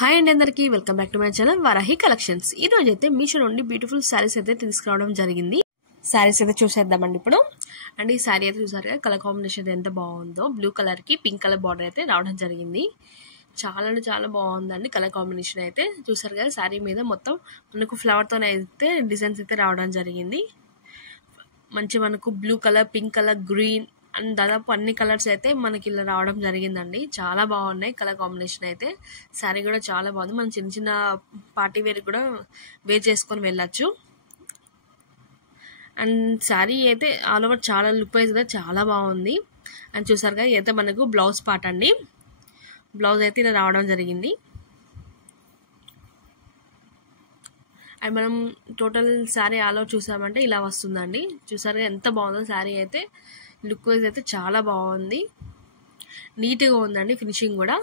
Hi అండి అందరికీ welcome back to my channel Varahi Collections. ఈ రోజు అయితే మీషో నుండి బ్యూటిఫుల్ శారీస్ అయితే తీసుకురావడం జరిగింది. శారీస్ అయితే చూసేద్దామండి ఇప్పుడు. అండ్ ఈ శారీ అయితే చూసారుగా కలర్ కాంబినేషన్ ఎంత బాగుందో, బ్లూ కలర్ కి పింక్ కలర్ బార్డర్ అయితే రావడం జరిగింది. చాలా అంటే చాలా బాగుందండి కలర్ కాంబినేషన్ అయితే. చూసారు కదా శారీ మీద మొత్తం మనకు ఫ్లవర్ తో అయితే డిజైన్స్ అయితే రావడం జరిగింది. మంచి మనకు blue colour, pink colour, green and దాదాపు అన్ని కలర్స్ అయితే మనకి ఇలా రావడం జరిగిందండి. చాలా బాగున్నాయి కలర్ కాంబినేషన్ అయితే. శారీ కూడా చాలా బాగుంది. మనం చిన్న చిన్న పార్టీ వేర్ కూడా వేర్ చేసుకొని వెళ్ళచ్చు. అండ్ శారీ అయితే ఆల్ ఓవర్ చాలా లుక్ వైజ్ గా చాలా బాగుంది. అండ్ చూసారు కదా అయితే మనకు బ్లౌజ్ పార్ట్ అండి. బ్లౌజ్ అయితే ఇలా రావడం జరిగింది. అండ్ మనం టోటల్ శారీ ఆల్ ఓవర్ చూసామంటే ఇలా వస్తుందండి. చూసారుగా ఎంత బాగుందో శారీ అయితే. లుక్ వైజ్ అయితే చాలా బాగుంది, నీట్గా ఉందండి. ఫినిషింగ్ కూడా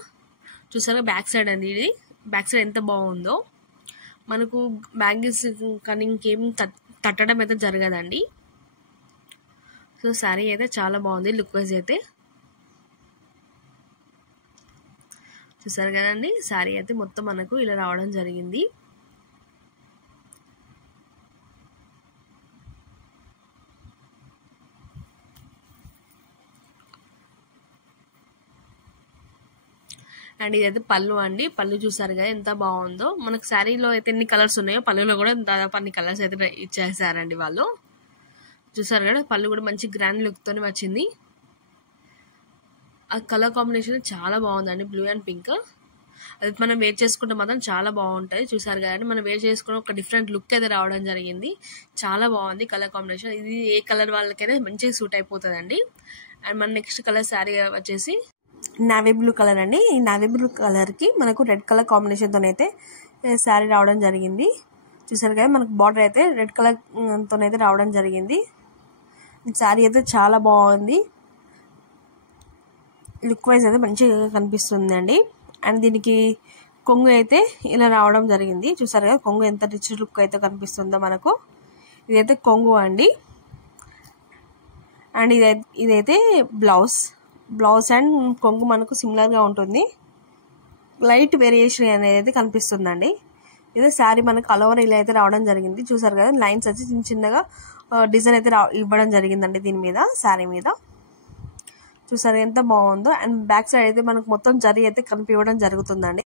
చూసారుగా బ్యాక్ సైడ్ అండి. ఇది బ్యాక్ సైడ్ ఎంత బాగుందో. మనకు బ్యాంగిల్స్ కానీ ఇంకేం తట్టడం అయితే జరగదండి. సో శారీ అయితే చాలా బాగుంది లుక్ వైజ్ అయితే. చూసారు కదండి శారీ అయితే మొత్తం మనకు ఇలా రావడం జరిగింది. అండ్ ఇదైతే పళ్ళు అండి. పళ్ళు చూసారు కదా ఎంత బాగుందో. మనకు శారీలో అయితే ఎన్ని కలర్స్ ఉన్నాయో పళ్ళులో కూడా దాదాపు అన్ని కలర్స్ అయితే ఇచ్చేసారండి వాళ్ళు. చూసారు కదా పళ్ళు కూడా మంచి గ్రాండ్ లుక్ తోనే వచ్చింది. ఆ కలర్ కాంబినేషన్ చాలా బాగుందండి, బ్లూ అండ్ పింక్. అది మనం వేర్ చేసుకుంటే మాత్రం చాలా బాగుంటాయి. చూసారు కదండి మనం వేర్ చేసుకుని ఒక డిఫరెంట్ లుక్ అయితే రావడం జరిగింది. చాలా బాగుంది కలర్ కాంబినేషన్. ఇది ఏ కలర్ వాళ్ళకైనా మంచిగా సూట్ అయిపోతుందండి. అండ్ మన నెక్స్ట్ కలర్ శారీ వచ్చేసి నావీ బ్లూ కలర్ అండి. ఈ నావీ బ్లూ కలర్ కి మనకు రెడ్ కలర్ కాంబినేషన్ తోనైతే శారీ రావడం జరిగింది. చూసారు కదా మనకు బార్డర్ అయితే రెడ్ కలర్ తోనైతే రావడం జరిగింది. శారీ అయితే చాలా బాగుంది. లుక్ వైజ్ అయితే మంచిగా కనిపిస్తుంది అండి. అండ్ దీనికి కొంగు అయితే ఇలా రావడం జరిగింది. చూసారు కదా కొంగు ఎంత రిచ్ లుక్ అయితే కనిపిస్తుందో మనకు. ఇదైతే కొంగు అండి. అండ్ ఇదైతే బ్లౌజ్ అండ్ కొంగు మనకు సిమిలర్ గా ఉంటుంది. లైట్ వేరియేషన్ అనేది కనిపిస్తుందండి. ఇదే శారీ మనకు ఆల్ ఓవర్ ఇలా అయితే రావడం జరిగింది. చూసారు కదా లైన్స్ వచ్చి చిన్న చిన్నగా డిజైన్ అయితే ఇవ్వడం జరిగిందండి దీని మీద, శారీ మీద. చూసారు ఎంత బాగుందో. అండ్ బ్యాక్ సైడ్ అయితే మనకు మొత్తం జరీ అయితే కనిపించడం జరుగుతుందండి.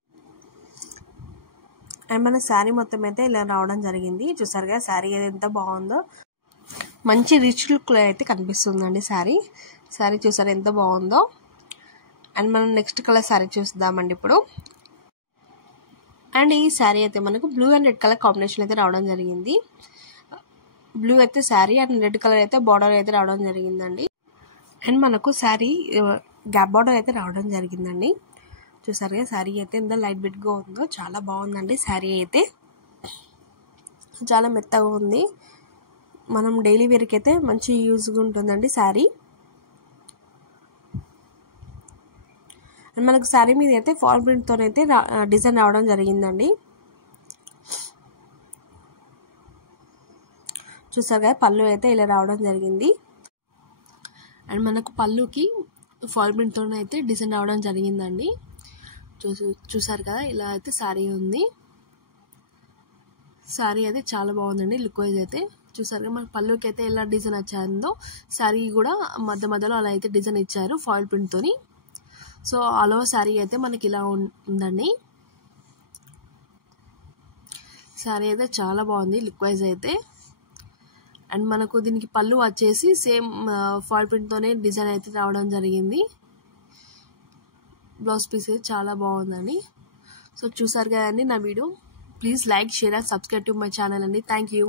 అండ్ మన శారీ మొత్తం అయితే ఇలా రావడం జరిగింది. చూసారు కదా శారీ అయితే ఎంత బాగుందో. మంచి రిచ్ లుక్ లో అయితే కనిపిస్తుందండి శారీ చూసారు ఎంత బాగుందో. అండ్ మనం నెక్స్ట్ కలర్ శారీ చూద్దామండి ఇప్పుడు. అండ్ ఈ శారీ అయితే మనకు blue and red colour combination అయితే రావడం జరిగింది. బ్లూ అయితే శారీ అండ్ రెడ్ కలర్ అయితే బార్డర్ అయితే రావడం జరిగిందండి. అండ్ మనకు శారీ గ్యాప్ బార్డర్ అయితే రావడం జరిగిందండి. చూసారుగా శారీ అయితే ఎంత లైట్ వెయిట్ గా ఉందో. చాలా బాగుందండి శారీ అయితే. చాలా మెత్తగా ఉంది. మనం డైలీ వేర్కి అయితే మంచి యూజ్గా ఉంటుందండి శారీ. అండ్ మనకు శారీ మీద అయితే ఫాల్ ప్రింట్ తోనైతే డిజైన్ రావడం జరిగిందండి. చూసారు కదా పళ్ళు అయితే ఇలా రావడం జరిగింది. అండ్ మనకు పళ్ళుకి ఫాల్ ప్రింట్ తోనైతే డిజైన్ రావడం జరిగిందండి. చూసారు కదా ఇలా అయితే శారీ ఉంది. శారీ అయితే చాలా బాగుందండి లుక్ వైజ్ అయితే. చూసారుగా మన పళ్ళుకి అయితే ఎలా డిజైన్ వచ్చాయిందో శారీ కూడా మధ్య మధ్యలో అలా అయితే డిజైన్ ఇచ్చారు ఫాయిల్ ప్రింట్ తోని. సో ఆల్ ఓవర్ శారీ అయితే మనకి ఇలా ఉందండి. శారీ అయితే చాలా బాగుంది లుక్ వైజ్ అయితే. అండ్ మనకు దీనికి పళ్ళు వచ్చేసి సేమ్ ఫాయిల్ ప్రింట్ తోనే డిజైన్ అయితే రావడం జరిగింది. బ్లౌజ్ పీస్ అయితే చాలా బాగుందండి. సో చూసారు కదండి నా వీడియో. Please like, share and subscribe to my channel అండి. Thank you.